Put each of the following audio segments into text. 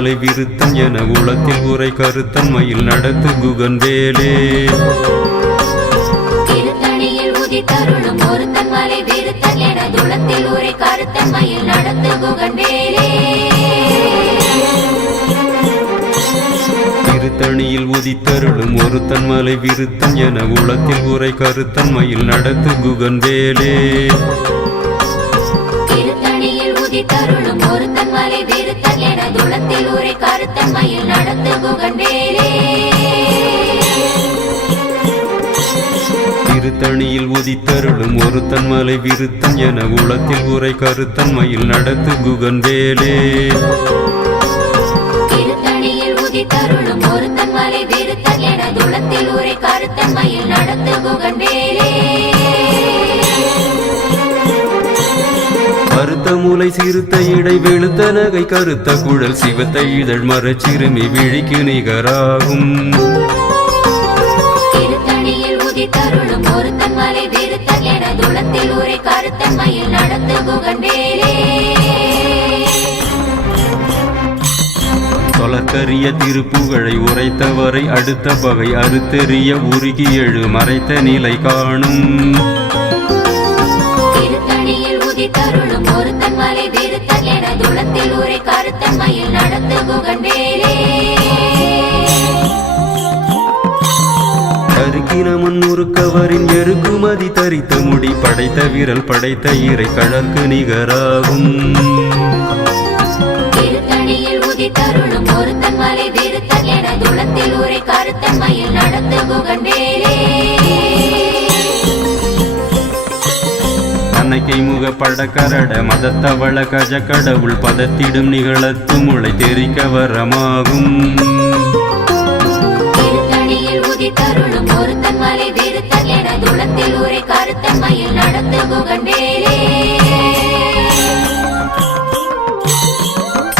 மலை விருத்தன் என உளத்தில் உரை கருத்தன்மையில் நடத்து குகன் வேலே. உதித்தருளும் ஒருத்தன் மலை விருத்தன் என துளத்தில் உரை கருத்தன்மையில் நடத்து குகன் வேலே. திருத்தணியில் உதித்தருளும் ஒருத்தன் மலை விருத்தன் என உளத்தில் உரை கருத்தன்மையில் நடத்து குகன் வேலே. திருத்தணியில் உதித்தருளும் ஒருத்தன் மலை விருத்தன் துளத்தில் உரை கருத்தன்மையில் நடத்து குகன் வேலே திருத்தணியில் உதித்தருளும் ஒருத்தன் மலை விருத்தன் என உளத்தில் உரை கருத்தன்மையில் நடத்து குகன் வேலே திருத்தணியில் உதித்தருளும் ஒருத்தன் மலை விருத்தன் என துளத்தில் உரை கருத்தன்மையில் நடத்து குகன் வேலே கருத்த மூலை சிறுத்த இடை வெளுத்த நகை கருத்த குழல் சிவத்த இதழ் மரச்சிறுமி விழிக்கு நிகராகும். தொலற்கரிய திருப்புகழை உரைத்தவரை அடுத்த பகை அறுத்தெறிய உருகி எழு மறைத்த நிலை காணும். ஒருத்தன் மலை விருத்தன் என துளத்தில் உரை கருத்தன்மையில் நடத்து குகன் வேலே கருக்கினமன் முறுக்கவரின் எருக்குமதி தரித்த முடி படைத்த விரல் படைத்த இறை கழற்கு நிகராகும். திருத்தணியில் உதித்தருளும் ஒருத்தன் மலை விருத்தன் என துளத்தில் உரை கருத்தன்மையில் நடத்து குகன் வேலே அன்னைக்கை முக படக்கரட மதத்தவள கஜ கடவுள் பதத்திடும் நிகழத்து முளை தெரிக்க வரமாகும்.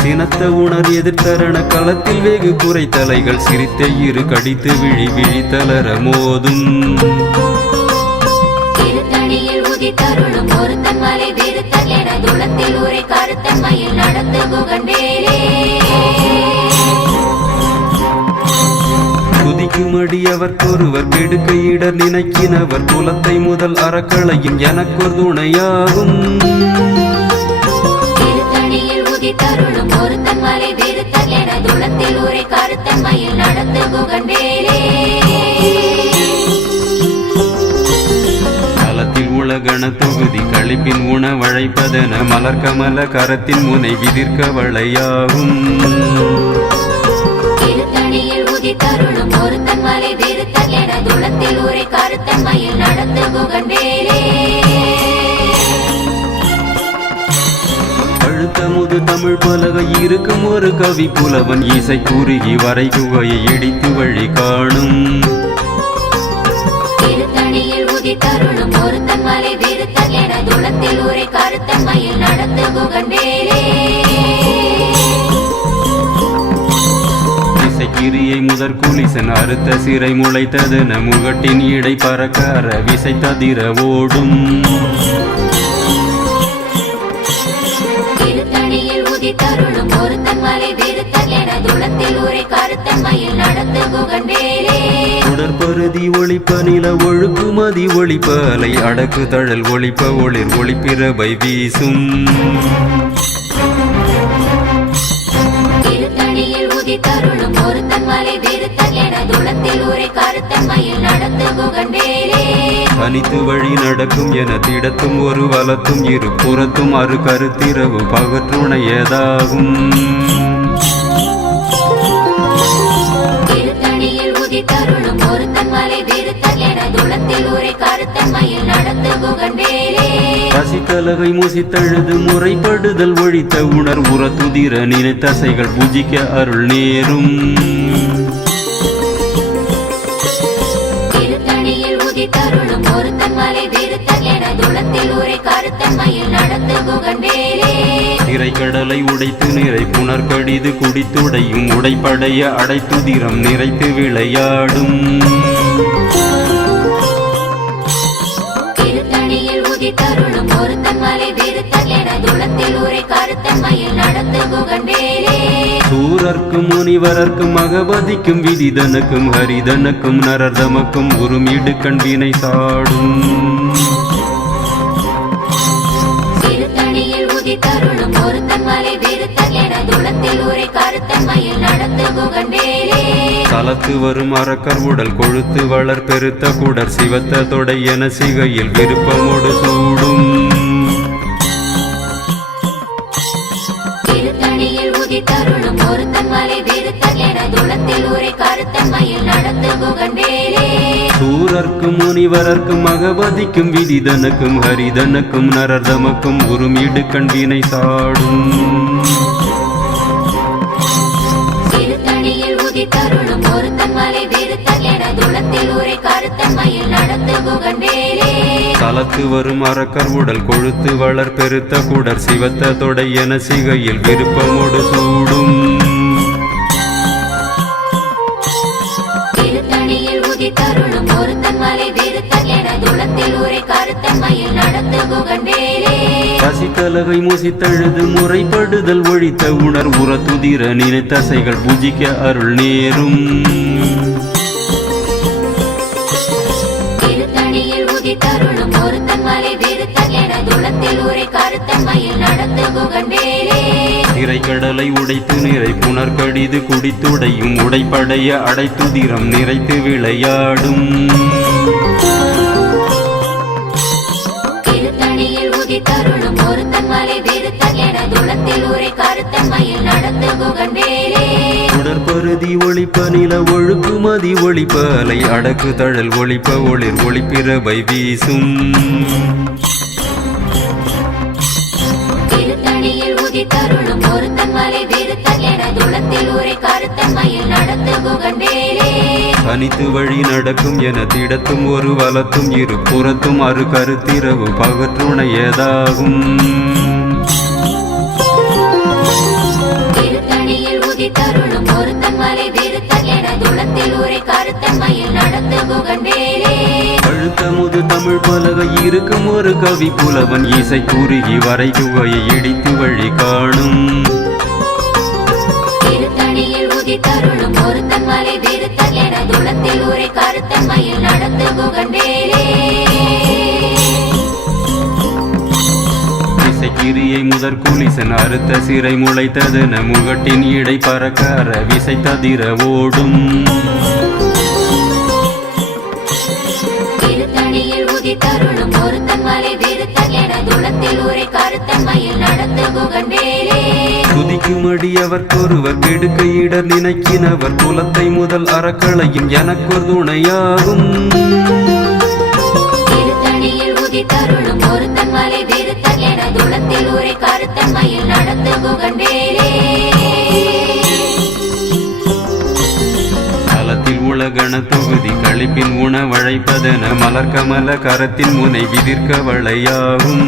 சினத்த உணர் எதிர்த்தரண களத்தில் வெகு குறைத்தலைகள் சிரித்த இரு கடித்து விழி விழித்தளர மோதும். துளத்தில் உரை கருத்தன்மையில் நடத்து குகன் வேலே குதிக்குமடி அவர்க்கொருவர் கெடுக்க இடர் நினைக்கினவர் குலத்தை முதல் அறக்களையும் எனக்கொரு துணையாகும். திருத்தணியில் உதித்தருளும் ஒருத்தன் மலை விருத்தன் என துளத்தில் உரை கருத்தன்மையில் நடத்து குகன் தொகுதி கழிப்பின் உணவழைப்பதென மலர்கமல கரத்தின் முனை விதிர்க்க வளையாகும் அழுத்தமுது தமிழ் பலகை இருக்கும் ஒரு கவி புலவன் இசை குறுகி வரை குகையை இடித்து வழி காணும். உதித்தருளும் ஒருத்தன் மலை விருத்தன் என துளத்தில் உரை கருத்தன்மையில் நடத்து குகன் வேலே இசைக்கிரியை முதற் குலிசன் அறுத்த சிறை முளைத்ததென முகட்டின் இடை பறக்கற விசை ததிர ஓடும். திருத்தணியில் ஒருத்தன் மலை விருத்தன் என துளத்தில் உரை கருத்தன்மையில் நடத்து குகன் வேலே ஒளிப்ப நில ஒழுக்குமதி ஒளிப்ப அலை அடக்கு தழல் ஒளிப்ப ஒளிர் ஒளிப்பிறவை வீசும். தனித்து வழி நடக்கும் என திடத்தும் ஒரு வலத்தும் இரு புறத்தும் அரு கருத்திரவு பகற்றுணையதாகும் திருத்தணியில் உதித்தருளும் ஒருத்தன் மலை விருத்தன் என துளத்தில் உரை கருத்தன்மையில் நடத்து குகன் வேலே பசித்தலகை முசித்தழுது முறைப்படுதல் ஒழித்த உணர் உற துதிர நினைத்தசைகள் பூஜிக்க அருள் நேரும். உதித்தருளும் ஒருத்தன் மலை விருத்தன் என துளத்தில் உரை கருத்தன்மையில் நடத்து குகன் வேலே திரைக்கடலை உடைத்து நிறை புனர்கடிது குடித்துடையும் உடைப்படைய அடைத்துதிரம் நிறைத்து விளையாடும். திருத்தணியில் உதித்தருளும் ஒருத்தன் மலை விருத்தன் என துளத்தில் உரை கருத்தன்மையில் நடத்து நடத்து குகண்டேலே சூரர்க்கும் முனிவரர்க்கும் மகபதிக்கும் விதிதனுக்கும் ஹரிதனுக்கும் நரர்தமக்கும் உருமிடு கண்வினை சாடும். என துளத்தில் உரை நடத்து தலத்து வரும் அரக்கர் உடல் கொழுத்து வளர் பெருத்த குடர் சிவத்த தொடை என சிகையில் விருப்பமோடு சூடும். திருத்தணியில் என துளத்தில் உரை நடத்து சூரர்க்கும் முனிவரர்க்கும் மகபதிக்கும் விதிதனுக்கும் ஹரிதனுக்கும் நரர்தமக்கும் உருமிடு கண்வினை சாடும். உரை மயில் நடத்து குகண்டேலே தலத்து வரும் அரக்கர் உடல் கொழுத்து வளர் பெருத்த குடர் சிவத்த தொடை என சிகையில் விருப்பமோடு சூடும். திருத்தணியில் உதித்தருளும் ஒருத்தன் மலை விருத்தன் என துளத்தில் உரை கருத்தன் மயில் நடத்து குகண்டேலே பசித்தலகை மூசித்தழுது முறைப்படுதல் ஒழித்த உணர் உற துதிர நினைத்தசைகள் பூஜிக்க அருள் நேரும். திரைக்கடலை உடைத்து நிறை புனர் கடிது குடித்துடையும் உடைப்படைய அடைத்துதிரம் நிறைத்து விளையாடும். உடற்பருதி ஒளிப்ப நில ஒழுக்குமதி ஒளிப்ப அலை அடக்கு தழல் ஒளிப்ப ஒளிர் ஒளிப்பிறவை வீசும். உதித்தருளும் ஒருத்தன் மலை விருத்தன் என துளத்தில் உரை கருத்தன் மயில் நடத்து குகண்டேலே தனித்து வழி நடக்கும் என திடத்தும் ஒரு வலத்தும் இரு புறத்தும் அரு கருத்திரவு பகற்றுணையதாகும் திருத்தணியில் உதித்தருளும் ஒருத்தன் மலை விருத்தன் என துளத்தில் உரை கருத்தன் மயில் நடத்து குகண்டேலே அழுத்தமுது தமிழ் பலகை இருக்கும் ஒரு கவி புலவன் இசை குறுகி வரை குகையை இடித்து வழி காணும். இசைக்கிரியை முதற் குலிசன் அறுத்த சிறை முளைத்ததென முகட்டின் இடை பறக்கார விசை ததிர ஓடும். துளத்தில் உரை கருத்தன் மயில் நடத்து குகண்டேலே துதிக்குமடியவர்க்கொருவர் கெடுக்க இடர் நினைக்கினவர் குலத்தை முதல் அறக்களையும் எனக்கொரு துணையாகும். திருத்தணியில் உதித்தருளும் ஒருத்தன் மலை விருத்தன் என துளத்தில் உரை கருத்தன் மயில் நடத்து குகண்டேலே களத்தில் உலகண தொகுதி கழிப்பின் உணவழைப்பதென மலர்கமல கரத்தின் முனை விதிர்க்க வளையாகும்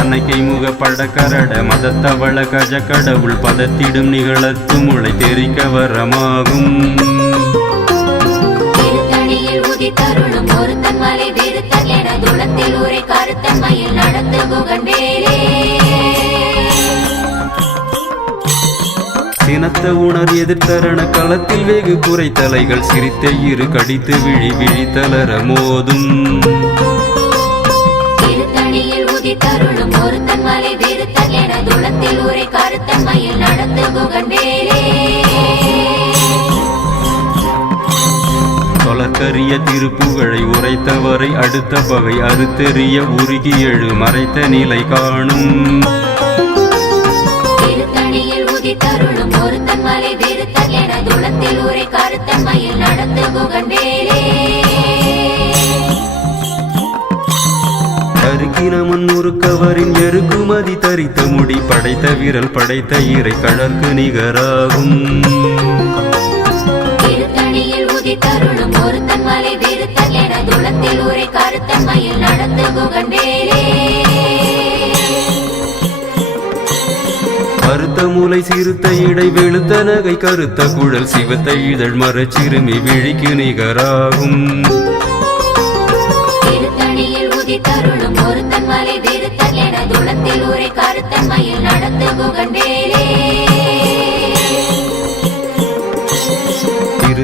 அன்னைக்கை முக படக்கரட மதத்தவள கஜ கடவுள் பதத்திடும் நிகழத்து முளை தெரிக்க வரமாகும். திருத்தணியில் உதித்தருளும் ஒருத்தன் மலை விருத்தன் என துளத்தில் உரை கருத்தன் மயில் நடத்து குகண்டேலே சினத்த உணர் எதிர்த்தரண களத்தில் வெகு குறைத்தலைகள் சிரித்த இரு கடித்து விழி விழி தளர மோதும். ஒருத்தன் மலை விருத்தன் என துளத்தில் உரை கருத்தன் மயில் நடத்து குகண்டேலே தொலக்கரிய திருப்புகழை உரைத்தவரை அடுத்த பகை அறுத்தெறிய உருகி எழு மறைத்த நிலை காணும். கருக்கினமன் முறுக்கவரின் எருக்குமதி தரித்த முடி படைத்த விரல் படைத்த இறை கழற்கு நிகராகும். துளத்தில் உரை கருத்தன் மயில் நடத்து குகண்டேலே கருத்த கருத்த மூலை சிறுத்த இடை வெளுத்த நகை கருத்த குழல் சிவத்த இதழ் மரச்சிறுமி விழிக்கு நிகராகும். உதித்தருளும் ஒருத்தன் மலை விருத்தன் என துளத்தில் உரை கருத்தன் மயில் நடத்து குகண்டேரே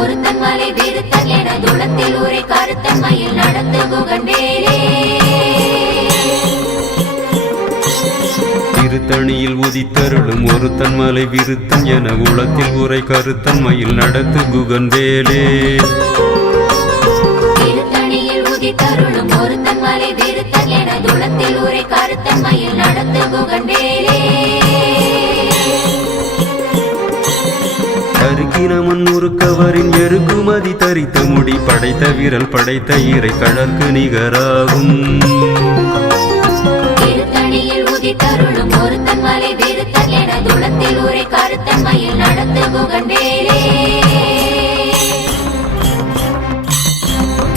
ஒருத்தன் மலை விருத்தன் என துளத்தில் உரை கருத்தன் மயில் நடத்து குகண்டேரே திருத்தணியில் உதித்தருளும் ஒருத்தன் மலை விருத்தன் என உளத்தில் உரை கருத்தன் மயில் நடத்து குகன் வேலே திருத்தணியில் உதித்தருளும் ஒருத்தன் மலை விருத்தன் என துளத்தில் உரை கருத்தன் மயில் நடத்து குகண்டேரே கருக்கினமன் முறுக்கவரின் எருக்குமதி தரித்த முடி படைத்த விரல் படைத்த இறை கடற்கு நிகராகும்.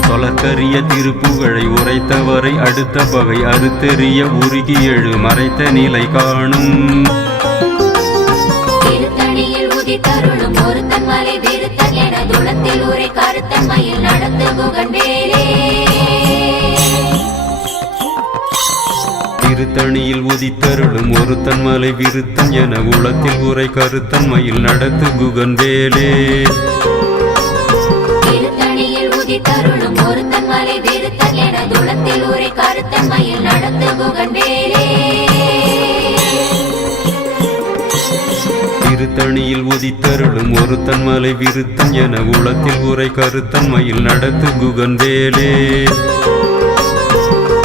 தொலக்கரிய திருப்புகழை உரைத்தவரை அடுத்த பகை அறுத்தெறிய உருகி எழு மறைத்த நிலை காணும். ஒருத்தன் மலை விருத்தன் என துளத்தில் உரை கருத்தன் மயில் நடத்து குகண்டேரே திருத்தணியில் உதித்தருளும் ஒருத்தன் மலை விருத்தன் என உளத்தில் உரை கருத்தன் மயில் நடத்து குகன் வேலே திருத்தணியில் உதித்தருளும் ஒருத்தன் மலை விருத்தன் என துளத்தில் உரை கருத்தன் மயில் நடத்து குகண்டேரே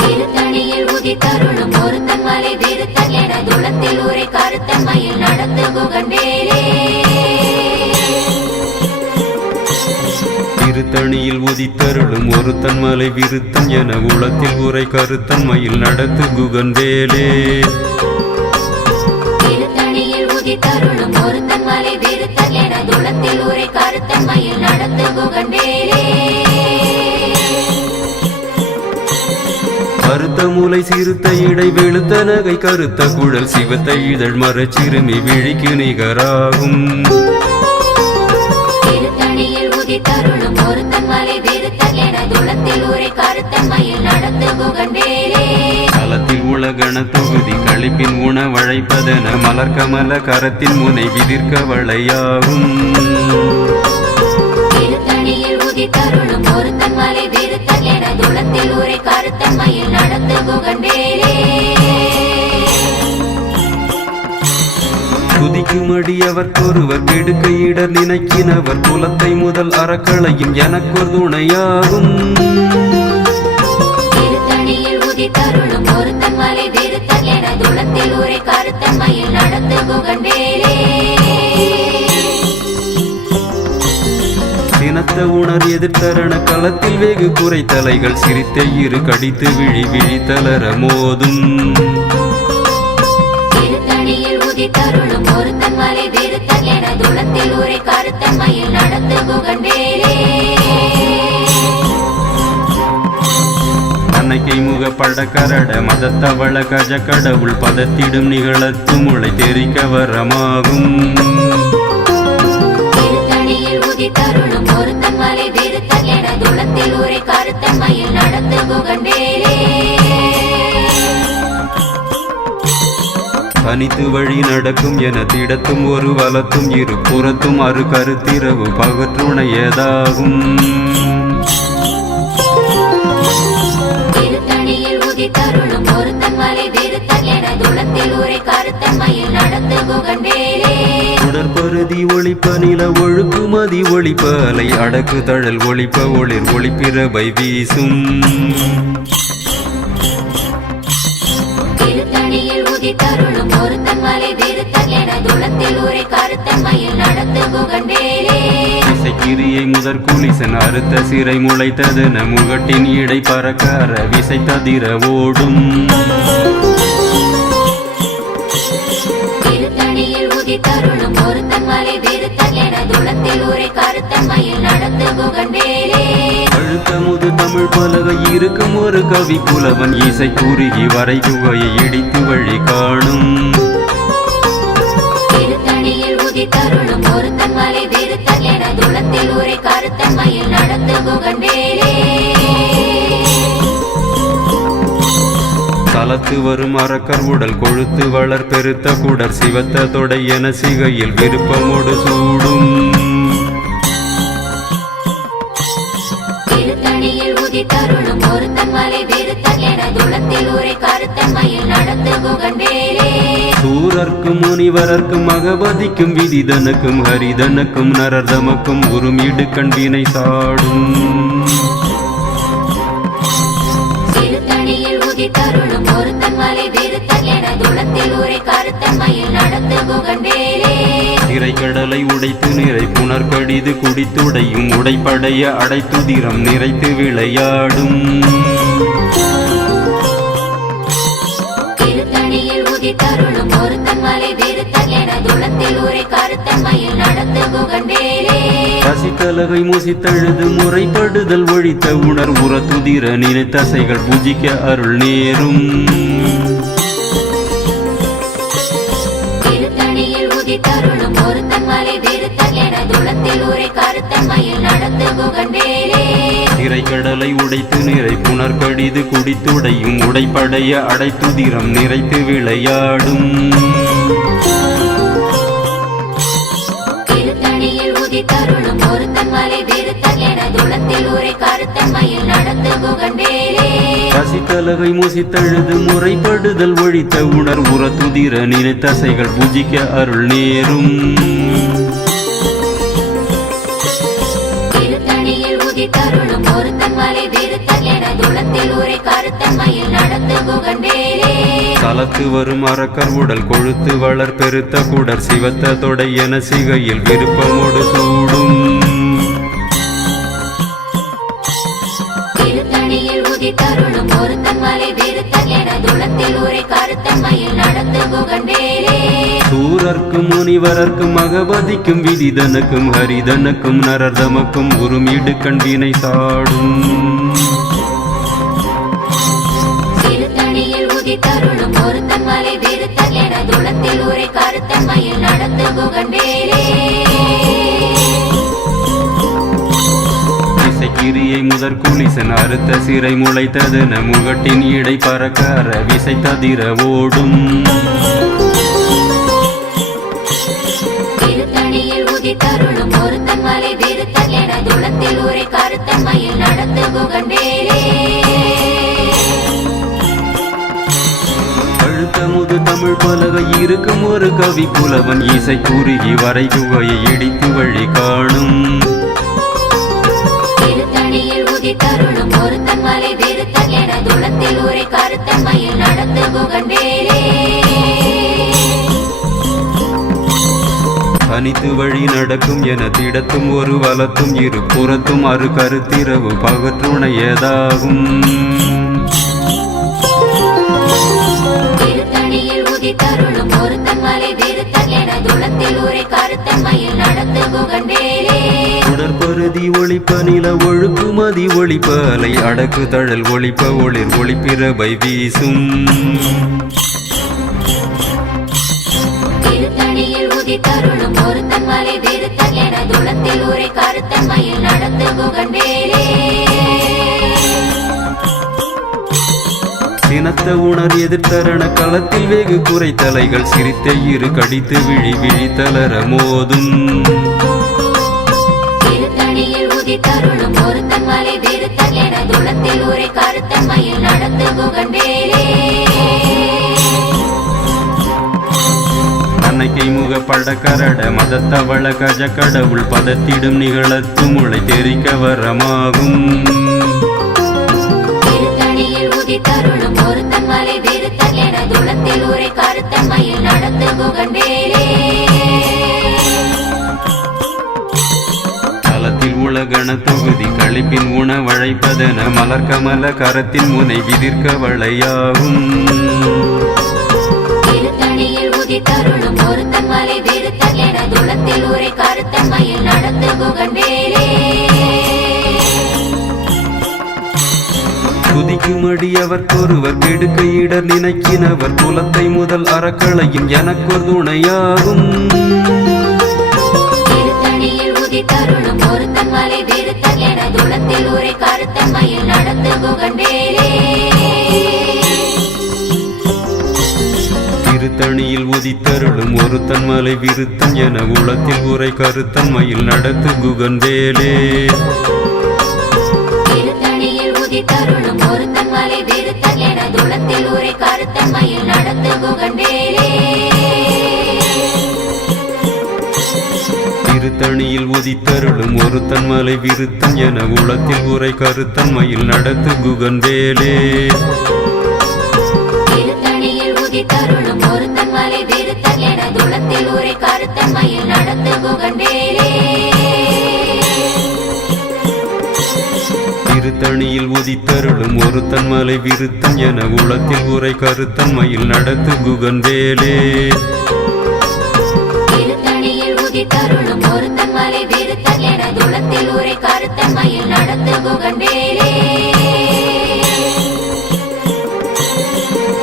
திருத்தணியில் உதித்தருளும் ஒருத்தன் மலை விருத்தன் என உளத்தில் உரை கருத்தன் மயில் நடத்து குகன் வேலே. திருத்தணியில் உதித்தருளும் ஒருத்தன் மலை விருத்தன் என உளத்தில் உரை கருத்தன் மயில் நடத்து குகன் வேலே. என துளத்தில் உரை கருத்தன் மயில் நடத்து குகண்டேரே கருத்த மூலை சிறுத்த இடை வெளுத்த நகை கருத்த குழல் சிவத்த இதழ் மரச்சிறுமி விழிக்கு நிகராகும். ஒருத்தன் மலை விருத்தன் என துளத்தில் உரை கருத்தன் மயில் நடத்து குகண்டேரே உலகண தொகுதி களிப்பின் உணவழைப்பதென மலர் கமல கரத்தின் முனை விதிர்க்க வளையாகும். திருத்தணியில் உதித்தருளும் ஒருத்தன் மலை விருத்தன் என துளத்தில் உரை கருத்தன் மயில் நடத்து குகண்டேரே துதிக்குமடி அவர்க்கொருவர் கெடுக்க இடர் நினைக்கினவர் குலத்தை முதல் அறக்களையும் எனக்கொரு துணையாகும். மலை விருத்தன் என துளத்தில் உரை உணர் எதிர்த்தரண களத்தில் வெகு குறைத்தலைகள் சிரித்த இரு கடித்து விழி விழி தளர மோதும். திருத்தணியில் உதித்தருளும் ஒருத்தன் மலை விருத்தன் என துளத்தில் உரை கருத்தன் மயில் நடத்து குகண்டேரே அன்னைக்கை முக படக்கரட மதத்தவள கஜ கடவுள் பதத்திடும் நிகழத்து முளை தெரிக்க வரமாகும். தனித்து வழி நடக்கும் என திடத்தும் ஒரு வலத்தும் இரு புறத்தும் அரு கருத்திரவு பகற்றுணையதாகும் திருத்தணியில் துளத்தில் உரை கருத்தன் மயில் நடத்து குகண்டேரே உடற்பருதி ஒளிப்ப நில ஒழுக்குமதி ஒளிப்ப அலை அடக்கு தழல் ஒளிப்ப ஒளிர் ஒளிப்பிரபை வீசும். திருத்தணியில் உதித்தருளும் ஒருத்தன் மலை விருத்தன் என துளத்தில் துளத்தில் உரை கருத்தன்மையில் நடத்து குகண்டேலே இசைக்கிரியை முதற் குலிசன் அறுத்த சிறை முளைத்ததென முகட்டின் இடை பறக்கார விசை ததிர ஓடும். நடத்து அழுத்தமுது தமிழ் பலகை இருக்கும் ஒரு கவி புலவன் இசை குறுகி வரை குகையை இடித்து வழி காணும். திருத்தணியில் உதித்தருளும் ஒருத்தன் மலை விருத்தன் என துளத்தில் உரை கருத்தன்மையில் நடத்து குகண்டேலே தலத்து வரும் அரக்கர் உடல் கொழுத்து வளர் பெருத்த குடர் சிவத்த தொடை என சிகையில் விருப்பமோடு சூடும். நடத்து சூரர்க்கும் முனிவரர்க்கும் மகபதிக்கும் விதிதனுக்கும் ஹரிதனுக்கும் நரர்தமக்கும் உரும் இடுக்கண் வினை சாடும் திருத்தணியில் உதித்தருளும் ஒருத்தன் மலை விருத்தன் என துளத்தில் உரை கருத்தன்மையில் நடத்து குகண்டேலே திரைக்கடலை உடைத்து நிறை புனர்கடிது குடித்துடையும் உடைப்படைய அடைத்துதிரம் நிறைத்து விளையாடும். துளத்தில் உரை நடத்து மூசித்தழுது முறைப்படுதல் ஒழித்த உணர் உற துதிர நினைத்தசைகள் பூஜிக்க அருள் நேரும். திரைக்கடலை உடைத்து நிறை புனர்கடிது குடித்துடையும் உடைப்படைய அடைத்துதிரம் நிறைத்து விளையாடும். துளத்தில் உரை நடத்து மூசித்தழுது முறைப்படுதல் ஒழித்த உணர் உற துதிர நினைத்தசைகள் பூஜிக்க அருள் நேரும். திருத்தணியில் உதித்தருளும் ஒருத்தன் மலை விருத்தன் என துளத்தில் உரை கருத்தன்மையில் நடத்து குகண்டேலே தலத்து வரும் அரக்கர் உடல் கொழுத்து வளர் பெருத்த குடர் சிவத்த தொடை என சிகையில் விருப்பமோடு சூடும். திருத்தணியில் உதித்தருளும் ஒருத்தன் மலை விருத்தன் என துளத்தில் உரை கருத்தன்மையில் நடத்து குகண்டேலே சூரர்க்கும் முனிவரர்க்கும் மகபதிக்கும் விதிதனுக்கும் ஹரிதனுக்கும் நரர்தமக்கும் உரும் இடுக்கண் வினை சாடும் திருத்தணியில் உதித்தருளும் ஒருத்தன் மலை விருத்தன் என துளத்தில் உரை கருத்தன்மையில் நடத்து குகண்டேலே இசைக்கிரியை முதற் குலிசன் அறுத்த சிறை முளைத்ததென முகட்டின் இடை பறக்கார விசை ததிர ஓடும். திருத்தணியில் உதித்தருளும் ஒருத்தன் மலை விருத்தன் என துளத்தில் உரை கருத்தன்மையில் நடத்து குகண்டேலே அழுத்தமுது தமிழ் பலகை இருக்கும் ஒரு கவி புலவன் இசை குறுகி வரை குகையை இடித்து வழி காணும். திருத்தணியில் உதித்தருளும் ஒருத்தன் மலை விருத்தன் என துளத்தில் உரை கருத்தன்மையில் நடத்து குகண்டேலே தனித்து வழி நடக்கும் என திடத்தும் ஒரு வலத்தும் இரு புறத்தும் அரு கருத்திரவு பகற்றுணையதாகும் திருத்தணியில் உதித்தருளும் ஒருத்தன் மலை விருத்தன் என துளத்தில் உரை கருத்தன்மையில் நடத்து குகண்டேலே உடற்பருதி ஒளிப்ப நில ஒழுக்குமதி ஒளிப்ப அலை அடக்கு தழல் ஒளிப்ப ஒளிர் ஒளிப்பிரபை வீசும். சினத்த உணர் எதிர்த்தரண களத்தில் வெகு குறைத்தலைகள் சிரித்த இரு கடித்து விழி விழி தளர மோதும். துளத்தில் உரை கருத்தன்மையில் நடத்து குகண்டேலே அன்னைக்கை முகப்பட கரட மதத்தவள கஜ கடவுள் பதத்திடும் நிகழத்து முளை தெரிக்க வரமாகும். கணத்தொகுதி கழிப்பின் உணவழைப்பதென மலர்கமல கரத்தின் முனை விதிர்க்க வளையாகும் உதித்தருளும் ஒருத்தன் மலை விருத்தன் என துளத்தில் உரை நடத்து குகன் வேலே நினைக்கினவர் குலத்தை முதல் அறக்களையும் எனக்கொரு துணையாகும். உதித்தருளும் ஒருத்தன் மலை துளத்தில் உரை கருத்தன்மையில் நடத்து குகன் வேலே திருத்தணியில் உதித்தருளும் ஒருத்தன் மலை விருத்தன் என உளத்தில் உரை கருத்தன்மையில் நடத்து குகன் வேலே திருத்தணியில் உதித்தருளும் ஒருத்தன் மலை விருத்தன் என துளத்தில் உரை கருத்தன்மையில் நடத்து குகன் வேலே திருத்தணியில் உதித்தருளும் ஒருத்தன் மலை விருத்தன் என உளத்தில் உரை உரை கருத்தன்மையில் நடத்து குகன் வேலே. திருத்தணியில் உதித்தருளும் ஒருத்தன் மலை விருத்தன் என உளத்தில் உரை கருத்தன்மையில் நடத்து குகன் வேலே. திருத்தணியில் உதித்தருளும் ஒருத்தன் மலை விருத்தன் என துளத்தில் உரை கருத்தன்மையில் நடத்து குகன் வேலே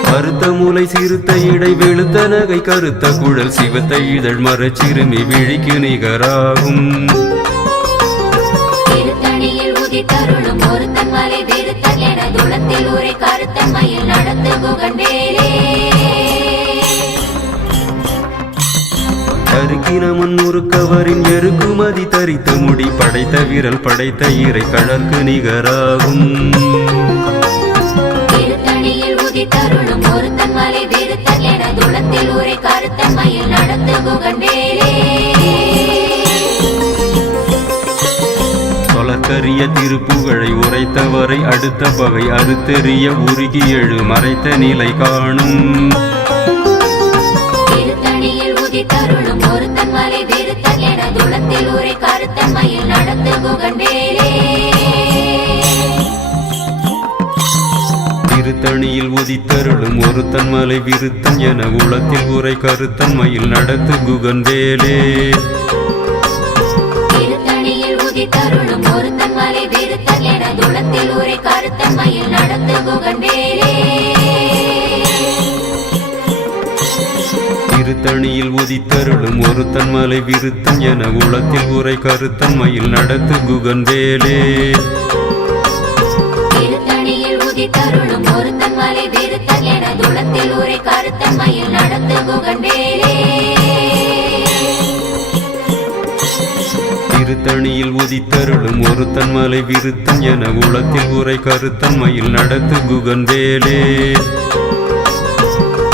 கருத்த மூலை சிறுத்த இடை வெளுத்த நகை கருத்த குழல் சிவத்த இதழ் மரச்சிறுமி விழிக்கு நிகராகும். திருத்தணியில் உதித்தருளும் ஒருத்தன் மலை விருத்தன் என துளத்தில் உரை கருத்தன்மையில் நடத்து குகன் வேலே கருக்கினமன் முறுக்கவரின் எருக்குமதி தரித்த முடி படைத்த விரல் படைத்த இறை கழற்கு நிகராகும். என துளத்தில் உரை கருத்தன்மையில் நடத்து சொலற்கரிய திருப்புகழை உரைத்தவரை அடுத்த பகை அறுத்தெறிய உருகி எழு மறைத்த நிலை காணும். துளத்தில் உரை கருத்தன்மையில் நடத்து குகன் வேலே திருத்தணியில் உதித்தருளும் ஒருத்தன் மலை விருத்தன் என உளத்தில் உரை கருத்தன்மையில் நடத்து குகன் வேலே திருத்தணியில் உதித்தருளும் ஒருத்தன் மலை விருத்தன் என துளத்தில் உரை கருத்தன்மையில் நடத்து குகன் திருத்தணியில் உதித்தருளும் ஒருத்தன் மலை விருத்தன் என உளத்தில் உரை உரை கருத்தன்மையில் நடத்து குகன் வேலே. திருத்தணியில் உதித்தருளும் ஒருத்தன் மலை விருத்தன் என உளத்தில் உரை கருத்தன்மையில் நடத்து குகன் வேலே.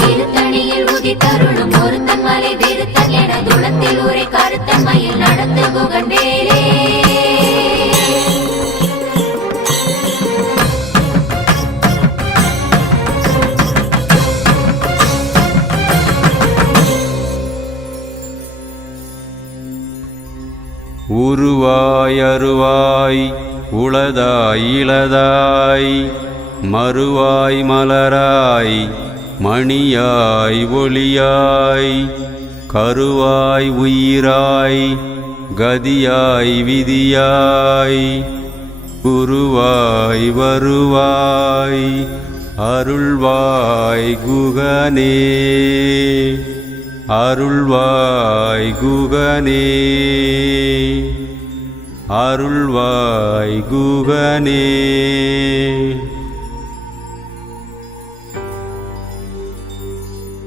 திருத்தணியில் உதித்தருளும் ஒருத்தன் மலை விருத்தன் என துளத்தில் உரை கருத்தன்மையில் நடத்து குகன் வேலே உருவாய் அருவாய் உளதாய் இளதாய் மறுவாய் மலராய் மணியாய் ஒளியாய் கருவாய் உயிராய் கதியாய் விதியாய் குருவாய் வருவாய் அருள்வாய் குகனே அருள்வாய் குகனே அருள்வாய் குகனே.